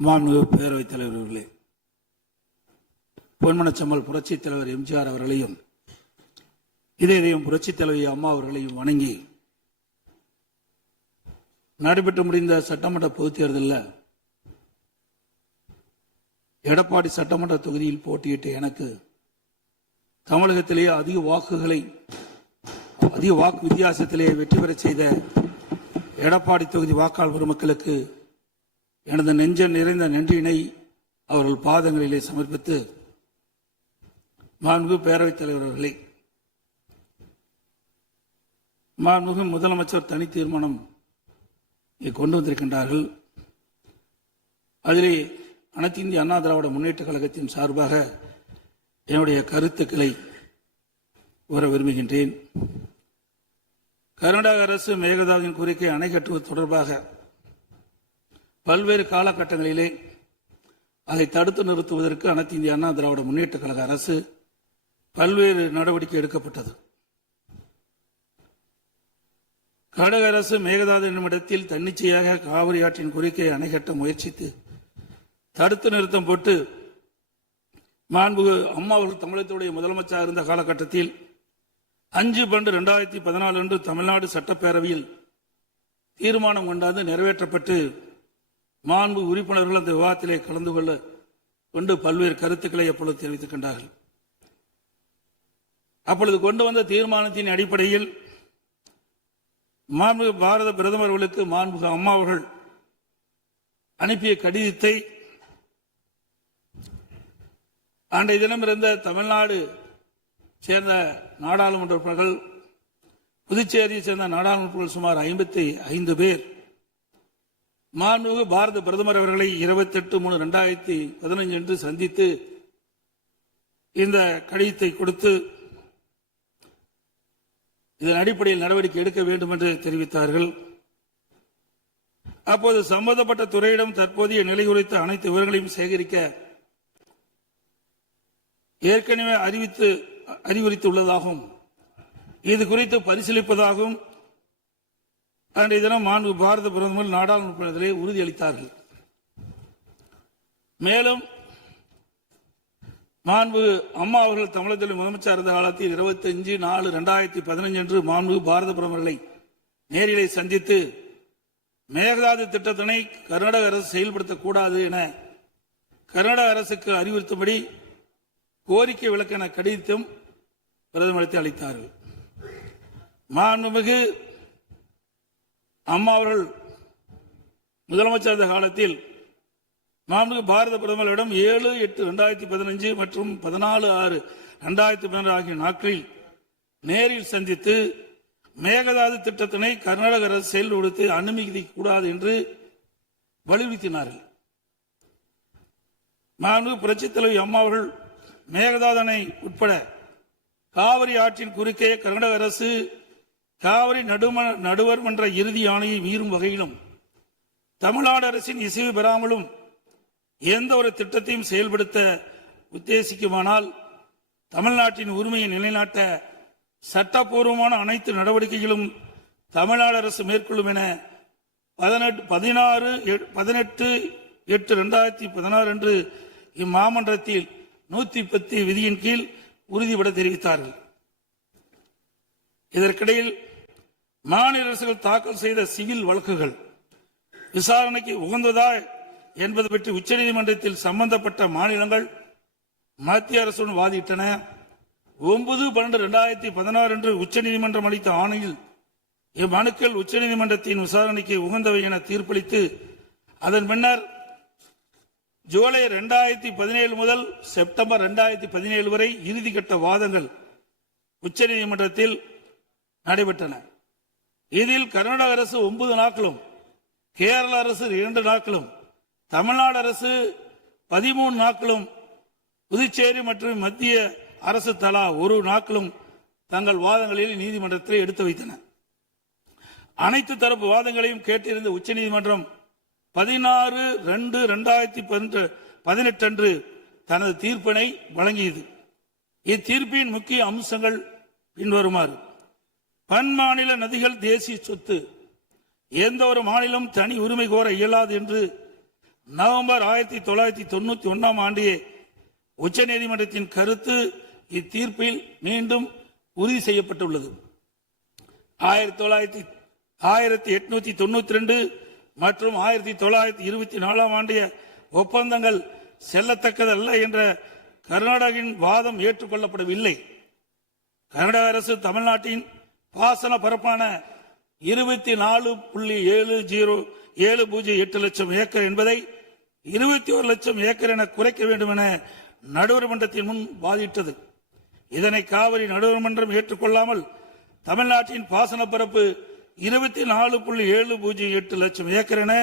மாண்புமிகு பேரவைத் தலைவர்களே, பொன்மனச்செம்மல் புரட்சித் தலைவர் எம்ஜிஆர் அவர்களையும் இதயம் புரட்சித் தலைவி அம்மா அவர்களையும் வணங்கி நடைபெற்று முடிந்த சட்டமன்ற பொதுத் தேர்தலில் எடப்பாடி சட்டமன்ற தொகுதியில் போட்டியிட்ட எனக்கு தமிழகத்திலேயே அதிக வாக்கு வித்தியாசத்திலே வெற்றி பெற செய்த எடப்பாடி தொகுதி வாக்காளர் பெருமக்களுக்கு எனது நெஞ்ச நிறைந்த நன்றியினை அவர்கள் பாதங்களிலே சமர்ப்பித்து, மாண்புமிகு பேரவைத் தலைவர் அவர்களே, மாண்புமிகு முதலமைச்சர் தனி தீர்மானம் கொண்டு வந்திருக்கின்றார்கள். அதிலே அனைத்து இந்திய அண்ணா திராவிட முன்னேற்ற கழகத்தின் சார்பாக என்னுடைய கருத்துக்களை கூற விரும்புகின்றேன். கர்நாடக அரசு மேகதாதுவின் கோரிக்கை அணை கட்டுவது தொடர்பாக பல்வேறு காலகட்டங்களிலே அதை தடுத்து நிறுத்துவதற்கு அனைத்து இந்திய அண்ணா திராவிட முன்னேற்ற கழக அரசு பல்வேறு நடவடிக்கை எடுக்கப்பட்டது. கர்நாடக அரசு மேகதாது என்னும் இடத்தில் தன்னிச்சையாக காவிரி ஆற்றின் கோரிக்கையை அணை கட்ட முயற்சித்து தடுத்து நிறுத்தம் போட்டு மாண்புமிகு அம்மா அவர்கள் தமிழகத்துடைய முதலமைச்சராக இருந்த காலகட்டத்தில் 5/12/2014 அன்று தமிழ்நாடு சட்டப்பேரவையில் தீர்மானம் கொண்டாந்து நிறைவேற்றப்பட்டு மாண்பு உறுப்பினர்கள் அந்த விவாதத்திலே கலந்து கொண்டு பல்வேறு கருத்துக்களை அப்பொழுது தெரிவித்திருக்கின்றார்கள். அப்பொழுது கொண்டு வந்த தீர்மானத்தின் அடிப்படையில் மாண்புமிகு பாரத பிரதமர் அவர்களுக்கு மாண்புமிகு அம்மா அவர்கள் அனுப்பிய கடிதத்தை அன்றைய தினம் இருந்த தமிழ்நாடு சேர்ந்த நாடாளுமன்ற உறுப்பினர்கள், புதுச்சேரியை சேர்ந்த நாடாளுமன்ற உறுப்பினர்கள் சுமார் 55 பேர் மாண்புமிகு பாரத பிரதமர் அவர்களை 28/3/2015 அன்று சந்தித்து இந்த கடிதத்தை கொடுத்து இதன் அடிப்படையில் நடவடிக்கை எடுக்க வேண்டும் என்று தெரிவித்தார்கள். அப்போது சம்பந்தப்பட்ட துறையிடம் தற்போதைய நிலை குறித்த அனைத்து விவரங்களையும் சேகரிக்க ஏற்கனவே அறிவுறுத்தியுள்ளதாகவும் இது குறித்து பரிசீலிப்பதாகவும் அன்றைய தினம் மாண்புமிகு பாரத பிரதமர் நாடாளுமன்றத்திலே உறுதியளித்தார்கள். மேலும் மாண்புமிகு அம்மா அவர்கள் தமிழகத்தில் முதலமைச்சர் இருந்த காலத்தில் 25/4/2015 அன்று மாண்புமிகு பாரத பிரதமர்களை நேரிலே சந்தித்து மேகதாது திட்டத்தினை கர்நாடக அரசு செயல்படுத்தக்கூடாது என கர்நாடக அரசுக்கு அறிவுறுத்தும்படி கோரிக்கை விளக்கென கடிதம் பிரதமருக்கு அளித்தார்கள். மாண்புமிகு அம்மா அவர்கள் முதலமைச்சர் இருந்த காலத்தில் மாண்புமிகு பாரத பிரதமரிடம் 7/8/2015 மற்றும் 14/6/2016 ஆகிய நாட்களில் நேரில் சந்தித்து மேகதாது திட்டத்தினை கர்நாடக அரசு செயல்படுத்த அனுமதிக்க கூடாது என்று வலியுறுத்தினார்கள். மாண்புமிகு புரட்சித் தலைவி அம்மா அவர்கள் மேகதாது அணை உட்பட காவிரி ஆற்றின் குறுக்கே கர்நாடக அரசு காவிரி நடுவர் மன்ற இறுதி ஆணையை மீறும் வகையிலும் தமிழ்நாடு அரசின் இசைவு பெறாமலும் எந்த ஒரு திட்டத்தையும் செயல்படுத்த உத்தேசிக்குமானால் தமிழ்நாட்டின் உரிமையை நிலைநாட்ட சட்டப்பூர்வமான அனைத்து நடவடிக்கைகளும் தமிழ்நாடு அரசு மேற்கொள்ளும் என 18/8/2016 அன்று இம்மாமன்றத்தில் 110 விதியின் கீழ் உறுதிபட தெரிவித்தார்கள். இதற்கிடையில் மாநில அரசுகள் தாக்கல் செய்த சிவில் வழக்குகள் விசாரணைக்கு உகந்ததா என்பது பற்றி உச்சநீதிமன்றத்தில் சம்பந்தப்பட்ட மாநிலங்கள் மத்திய அரசுடன் வாதிட்டன. 9/12/2016 அன்று உச்சநீதிமன்றம் அளித்த ஆணையில் இம்மனுக்கள் உச்சநீதிமன்றத்தின் விசாரணைக்கு உகந்தவை என தீர்ப்பளித்து அதன் பின்னர் ஜூலை 2017 முதல் செப்டம்பர் 2017 வரை இறுதிக்கட்ட வாதங்கள் உச்சநீதிமன்றத்தில் நடைபெற்றன. இதில் கர்நாடக அரசு 9 நாட்களும், கேரள அரசு 2 நாட்களும், தமிழ்நாடு அரசு 13 நாட்களும், புதுச்சேரி மற்றும் மத்திய அரசு தலா 1 நாட்களும் தங்கள் வாதங்களில் நீதிமன்றத்தில் எடுத்து வைத்தன. அனைத்து தரப்பு வாதங்களையும் கேட்டிருந்த உச்சநீதிமன்றம் 16/2/2018 அன்று தனது தீர்ப்பினை வழங்கியது. இத்தீர்ப்பின் முக்கிய அம்சங்கள் பின்வருமாறு: பன்மாநில நதிகள் தேசிய சொத்து, எந்த ஒரு மாநிலம் தனி உரிமை கோர இயலாது என்று நவம்பர் 1991 ஆண்டிய உச்சநீதிமன்றத்தின் கருத்து இத்தீர்ப்பில் மீண்டும் உறுதி செய்யப்பட்டுள்ளது. 1892 மற்றும் 1924 ஆண்டிய ஒப்பந்தங்கள் செல்லத்தக்கதல்ல என்ற கர்நாடகின் வாதம் ஏற்றுக்கொள்ளப்படவில்லை. கர்நாடக அரசு தமிழ்நாட்டின் பாசன பரப்பான 24.708 லட்சம் ஏக்கர் என்பதை 21 லட்சம் ஏக்கர் என குறைக்க வேண்டும் என நடுவர் மன்றத்தின் முன் வாதிட்டது. இதனை காவிரி நடுவர் மன்றம் ஏற்றுக்கொள்ளாமல் தமிழ்நாட்டின் பாசன பரப்பு 24.708 லட்சம் ஏக்கர் என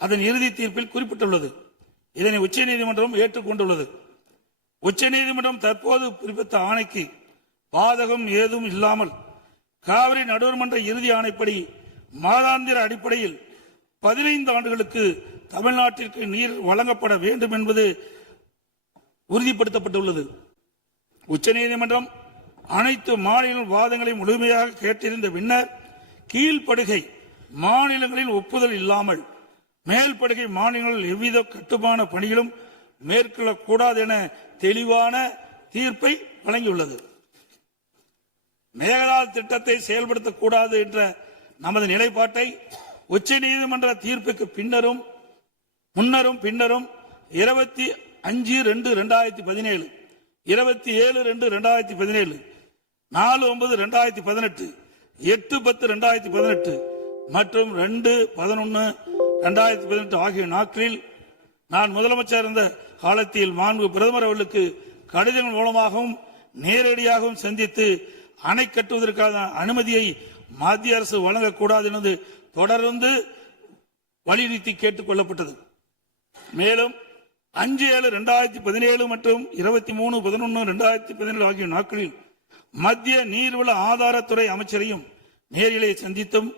அதன் இறுதி தீர்ப்பில் குறிப்பிட்டுள்ளது. இதனை உச்சநீதிமன்றம் ஏற்றுக்கொண்டுள்ளது. உச்சநீதிமன்றம் தற்போது பிறப்பித்த ஆணைக்கு பாதகம் ஏதும் இல்லாமல் காவிரி நடுவர் மன்ற இறுதி ஆணைப்படி மாதாந்திர அடிப்படையில் 15 ஆண்டுகளுக்கு தமிழ்நாட்டிற்கு நீர் வழங்கப்பட வேண்டும் என்பது உறுதிப்படுத்தப்பட்டுள்ளது. உச்சநீதிமன்றம் அனைத்து மாநில வாதங்களை முழுமையாக கேட்டிருந்த பின்னர் கீழ்ப்படுகை மாநிலங்களின் ஒப்புதல் இல்லாமல் மேல்படுகை மாநிலங்களில் எவ்வித கட்டுமான பணிகளும் மேற்கொள்ளக்கூடாது என தெளிவான தீர்ப்பை வழங்கியுள்ளது. மேகதாது திட்டத்தை செயல்படுத்தக்கூடாது என்ற நமது நிலைப்பாட்டை உச்சநீதிமன்ற தீர்ப்புக்கு முன்னரும் பின்னரும் 25/2/2017, 27/2/2017, 4/9/2018, 8/10/2018 மற்றும் 2/11/2018 ஆகிய நாட்களில் நான் முதலமைச்சர் இருந்த காலத்தில் மாண்பு பிரதமர் அவர்களுக்கு கடிதங்கள் மூலமாகவும் நேரடியாகவும் சந்தித்து அணை கட்டுவதற்கான அனுமதியை மத்திய அரசு வழங்கக்கூடாது என்று தொடர்ந்து வலியுறுத்தி கேட்டுக் கொள்ளப்பட்டது. மேலும் 5/7/2017 மற்றும் 23/11/2017 ஆகிய நாட்களில் மத்திய நீர்வள ஆதாரத்துறை அமைச்சரையும் நேரிலே சந்தித்தும்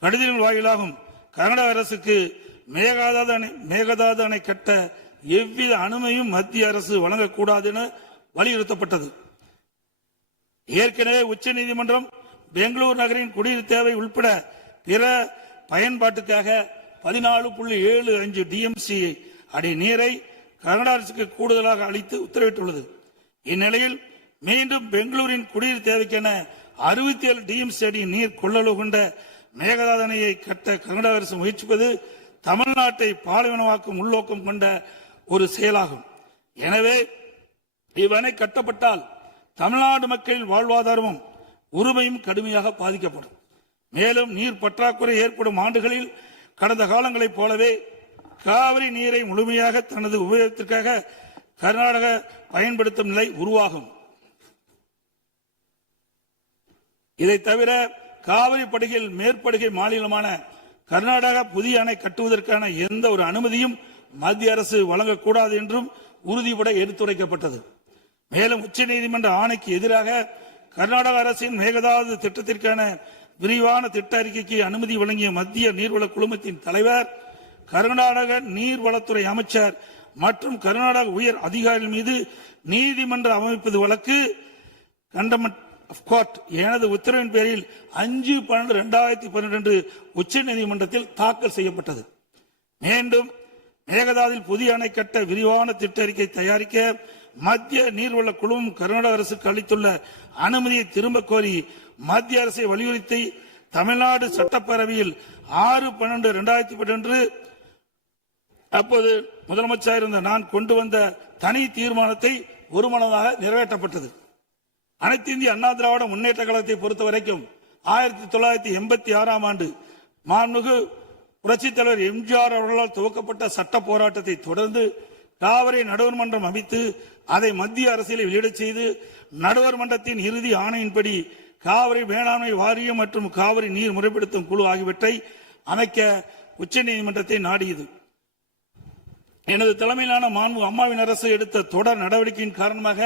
கடிதங்கள் வாயிலாகவும் கர்நாடக அரசுக்கு மேகதாது அணை கட்ட எவ்வித அனுமதியும் மத்திய அரசு வழங்கக்கூடாது என வலியுறுத்தப்பட்டது. ஏற்கனவே உச்சநீதிமன்றம் பெங்களூர் நகரின் குடிநீர் தேவை உட்பட பிற பயன்பாட்டுக்காக 14.75 டிஎம்சி அடி நீரை கர்நாடக அரசுக்கு கூடுதலாக அளித்து உத்தரவிட்டுள்ளது. இந்நிலையில் மீண்டும் பெங்களூரின் குடிநீர் தேவைக்கென 67 டிஎம்சி அடி நீர் கொள்ளளவு கொண்ட மேகதாது அணையை கட்ட கர்நாடக அரசு முயற்சிப்பது தமிழ்நாட்டை பாலைவனமாக்கும் உள்நோக்கம் கொண்ட ஒரு செயலாகும். எனவே இவ்வணை கட்டப்பட்டால் தமிழ்நாடு மக்களின் வாழ்வாதாரமும் உரிமையும் கடுமையாக பாதிக்கப்படும். மேலும் நீர் பற்றாக்குறை ஏற்படும் ஆண்டுகளில் கடந்த காலங்களைப் போலவே காவிரி நீரை முழுமையாக தனது உபயோகத்திற்காக கர்நாடக பயன்படுத்தும் நிலை உருவாகும். இதை தவிர காவிரி படுகையில் மேற்படுகை மாநிலமான கர்நாடகா புதிய அணை கட்டுவதற்கான எந்த ஒரு அனுமதியும் மத்திய அரசு வழங்கக்கூடாது என்றும் உறுதிபட எடுத்துரைக்கப்பட்டது. மேலும் உச்சநீதிமன்ற ஆணைக்கு எதிராக கர்நாடக அரசின் மேகதாது திட்டத்திற்கான விரிவான திட்ட அறிக்கைக்கு அனுமதி வழங்கிய மத்திய நீர்வள குழுமத்தின் தலைவர், கர்நாடக நீர்வளத்துறை அமைச்சர் மற்றும் கர்நாடக உயர் அதிகாரிகள் மீது நீதிமன்ற அமைப்பது வழக்கு கண்டமெண்ட் ஆஃப் கோர்ட் எனது உத்தரவின் பேரில் 5/12/2012 உச்சநீதிமன்றத்தில் தாக்கல் செய்யப்பட்டது. மீண்டும் மேகதாதில் புதிய அணை கட்ட விரிவான திட்ட அறிக்கை தயாரிக்க மத்திய நீர்வள குழுமம் கர்நாடக அரசுக்கு அளித்துள்ள அனுமதியை திரும்ப கோரி மத்திய அரசை வலியுறுத்தி தமிழ்நாடு சட்டப்பேரவையில் 6/12/2012 அப்போது முதலமைச்சர் இருந்த நான் கொண்டு வந்த தனி தீர்மானத்தை ஒருமனதாக நிறைவேற்றப்பட்டது. அனைத்து இந்திய அண்ணா திராவிட முன்னேற்ற கழகத்தை பொறுத்தவரைக்கும் 1986 ஆண்டு மாண்புமிகு புரட்சித் தலைவர் எம்ஜிஆர் அவர்களால் துவக்கப்பட்ட சட்ட போராட்டத்தை தொடர்ந்து காவிரி நடுவர் மன்றம் அமைத்து அதை மத்திய அரசியலை வெளியிடச் செய்து நடுவர் மன்றத்தின் இறுதி ஆணையின்படி காவிரி மேலாண்மை வாரியம் மற்றும் காவிரி நீர் முறைப்படுத்தும் குழு ஆகியவற்றை அமைக்க உச்சநீதிமன்றத்தை நாடியது. எனது தலைமையிலான மாண்பு அம்மாவின் அரசு எடுத்த தொடர் நடவடிக்கையின் காரணமாக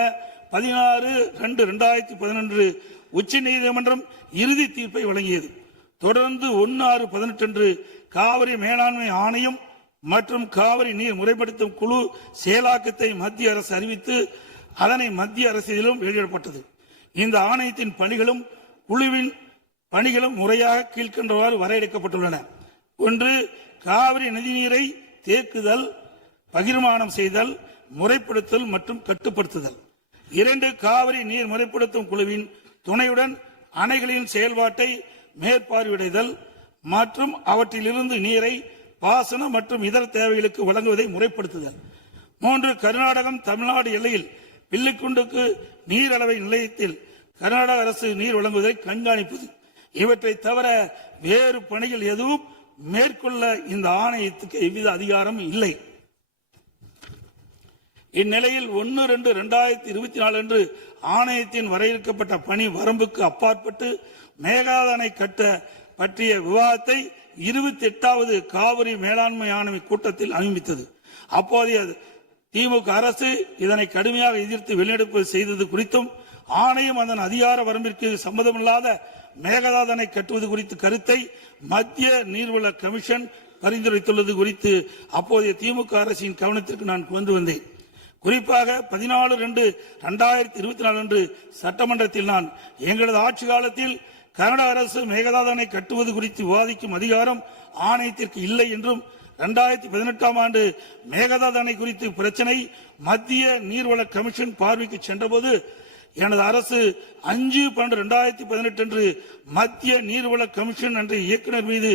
16/2/2011 உச்சநீதிமன்றம் இறுதி தீர்ப்பை வழங்கியது. தொடர்ந்து 1/6/18 காவிரி மேலாண்மை ஆணையம் மற்றும் காவிரி நீர் முறைப்படுத்தும் குழு செயலாக்கத்தை மத்திய அரசு அறிவித்து அதனை மத்திய அரசியலிலும் வெளியிடப்பட்டது. இந்த ஆணையத்தின் பணிகளும் குழுவின் பணிகளும் முறையாக கீழ்கண்டவாறு வரையறுக்கப்பட்டுள்ளன. 1. காவிரி நதிநீரை தேக்குதல் பகிர்மானம் செய்தல், முறைப்படுத்தல் மற்றும் கட்டுப்படுத்துதல். 2 காவிரி நீர் முறைப்படுத்தும் குழுவின் துணையுடன் அணைகளின் செயல்பாட்டை மேற்பார்வையிடுதல் மற்றும் அவற்றிலிருந்து நீரை பாசன மற்றும் இதர தேவைகளுக்கு வழங்குவதை முறைப்படுத்துதல். 3 கர்நாடகம் தமிழ்நாடு எல்லையில் பில்லிக்குண்டுக்கு நீர் அளவை நிலையத்தில் கர்நாடக அரசு நீர் வழங்குவதை கண்காணிப்பது. இவற்றை தவிர வேறு பணிகள் எதுவும் மேற்கொள்ள இந்த ஆணையத்துக்கு எவ்வித அதிகாரம் இல்லை. இந்நிலையில் 1/2/2024 அன்று ஆணையத்தின் வரையறுக்கப்பட்ட பணி வரம்புக்கு அப்பாற்பட்டு மேகதாது அணை கட்ட பற்றிய விவாதத்தை 28வது காவிரி மேலாண்மை ஆணைய கூட்டத்தில் அனுமதித்தது. அப்போதைய திமுக அரசு இதனை கடுமையாக எதிர்த்து வெளிநடப்பு செய்தது குறித்தும் ஆணையம் அதன் அதிகார வரம்பிற்கு சம்மதமில்லாத மேகதாது அணை கட்டுவது குறித்த கருத்தை மத்திய நீர்வள கமிஷன் பரிந்துரைத்துள்ளது குறித்து அப்போதைய திமுக அரசின் கவனத்திற்கு நான் கொண்டு வந்தேன். குறிப்பாக 14/2/2024 அன்று சட்டமன்றத்தில் நான் எங்களது ஆட்சி காலத்தில் கர்நாடக அரசு மேகதாது அணை கட்டுவது குறித்து விவாதிக்கும் அதிகாரம் ஆணையத்திற்கு இல்லை என்றும் 2018ஆம் ஆண்டு மேகதாது அணை குறித்து பிரச்சனை மத்திய நீர்வள கமிஷன் பார்வைக்கு சென்றபோது எனது அரசு 5/12/2018 அன்று மத்திய நீர்வள கமிஷன் என்ற இயக்குநர் மீது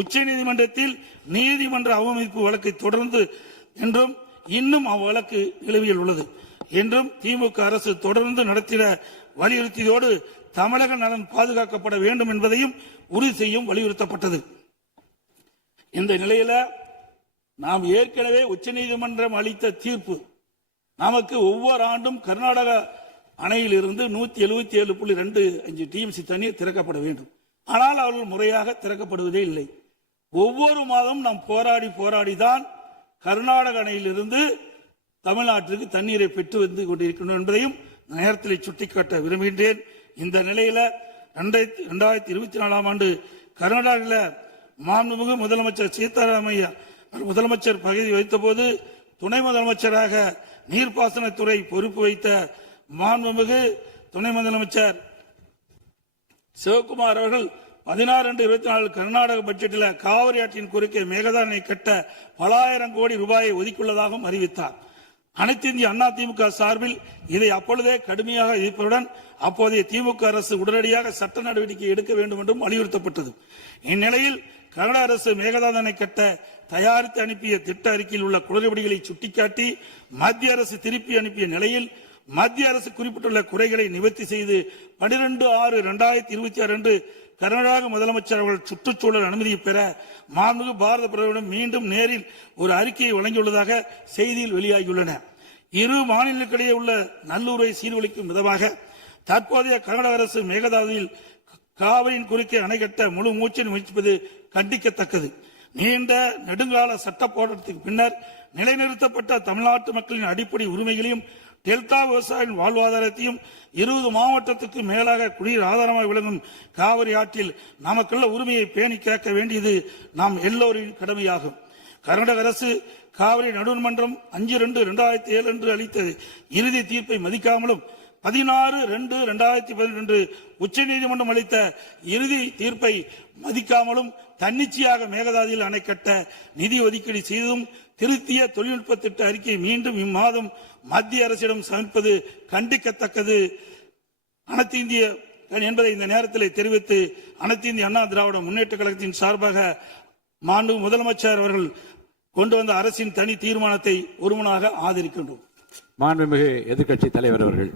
உச்சநீதிமன்றத்தில் நீதிமன்ற அவமதிப்பு வழக்கை தொடர்ந்து என்றும் இன்னும் அவ்வழக்கு நிலுவையில் உள்ளது என்றும் திமுக அரசு தொடர்ந்து நடத்திட வலியுறுத்தியதோடு தமிழக நலன் பாதுகாக்கப்பட வேண்டும் என்பதையும் உறுதி செய்யும் வலியுறுத்தப்பட்டது. இந்த நிலையில நாம் ஏற்கனவே உச்சநீதிமன்றம் அளித்த தீர்ப்பு நமக்கு ஒவ்வொரு ஆண்டும் கர்நாடக அணையில் இருந்து 177.25 டிஎம்சி தண்ணீர் திறக்கப்பட வேண்டும். ஆனால் அவர்கள் முறையாக திறக்கப்படுவதே இல்லை. ஒவ்வொரு மாதம் நாம் போராடிதான் கர்நாடக அணையிலிருந்து தமிழ்நாட்டிற்கு தண்ணீரை பெற்று வந்து கொண்டிருக்கணும் என்பதையும் நேரத்தில் சுட்டிக்காட்ட விரும்புகின்றேன். இந்த நிலையில 2024ஆம் ஆண்டு கர்நாடகாவில் மாண்புமிகு முதலமைச்சர் சீதாராமையா முதலமைச்சர் பதவி வைத்த போது துணை முதலமைச்சராக நீர்ப்பாசனத்துறை பொறுப்பு வைத்த மாண்புமிகு துணை முதலமைச்சர் சிவகுமார் அவர்கள் 16/24 கர்நாடக பட்ஜெட்டில் காவிரி ஆற்றின் குறுக்கே மேகதாது அணை கட்ட பல ஆயிரம் கோடி ரூபாயை ஒதுக்கியுள்ளதாகவும் அறிவித்தார். அனைத்து இந்திய அண்ணா திமுக சார்பில் இதை அப்பொழுதே கடுமையாக எதிர்ப்பதுடன் அப்போதைய திமுக அரசு உடனடியாக சட்ட நடவடிக்கை எடுக்க வேண்டும் என்றும் வலியுறுத்தப்பட்டது. இந்நிலையில் கர்நாடக அரசு மேகதாது அணை கட்ட தயாரித்து அனுப்பிய திட்ட அறிக்கையில் உள்ள குளறுபடிகளை சுட்டிக்காட்டி மத்திய அரசு திருப்பி அனுப்பிய நிலையில் மத்திய அரசு குறிப்பிட்டுள்ள குறைகளை நிவர்த்தி செய்து 12/6/2026 அன்று கர்நாடக முதலமைச்சர் அவர்கள் சுற்றுச்சூழல் அனுமதியை பெற மாண்புமிகு பாரத பிரதமரிடம் மீண்டும் நேரில் ஒரு அறிக்கையை வழங்கியுள்ளதாக செய்தியில் வெளியாகியுள்ளன. இரு மாநிலங்களுக்கிடையே உள்ள நல்லுறவை சீர்குலைக்கும் விதமாக தற்போதைய கர்நாடக அரசு மேகதாதுவில் காவிரியின் குறுக்கே அணை கட்ட முழு மூச்சில் முயற்சிப்பது கண்டிக்கத்தக்கது. நீண்ட நெடுங்கால சட்ட போராட்டத்திற்கு பின்னர் நிலைநிறுத்தப்பட்ட தமிழ்நாட்டு மக்களின் அடிப்படை உரிமைகளையும் டெல்டா விவசாயிகளின் வாழ்வாதாரத்தையும் 20 மாவட்டத்துக்கு மேலாக குடிநீர் ஆதாரமாக விளங்கும் காவிரி ஆற்றில் நமக்குள்ள உரிமையை பேணி காக்க வேண்டியது நாம் எல்லோரின் கடமையாகும். கர்நாடக அரசு காவிரி நடுவர்மன்றம் 5/2/2007 அன்று அளித்த இறுதி தீர்ப்பை மதிக்காமலும் 16/2/2018 அன்று உச்சநீதிமன்றம் அளித்த இறுதி தீர்ப்பை மதிக்காமலும் தன்னிச்சையாக மேகதாதுவில் அணை கட்ட நிதி ஒதுக்கீடு செய்ததும் திருத்திய தொழில்நுட்ப திட்ட அறிக்கை மீண்டும் இம்மாதம் மத்திய அரசிடம் சமர்ப்பது கண்டிக்கத்தக்கது அனைத்து இந்திய என்பதை இந்த நேரத்தில் தெரிவித்து அனைத்து இந்திய அண்ணா திராவிட முன்னேற்ற கழகத்தின் சார்பாக மாண்பு முதலமைச்சர் அவர்கள் கொண்டு வந்த அரசின் தனி தீர்மானத்தை ஒருமனாக ஆதரிக்கின்றோம். மாண்புமிகு எதிர்க்கட்சி தலைவர் அவர்கள்.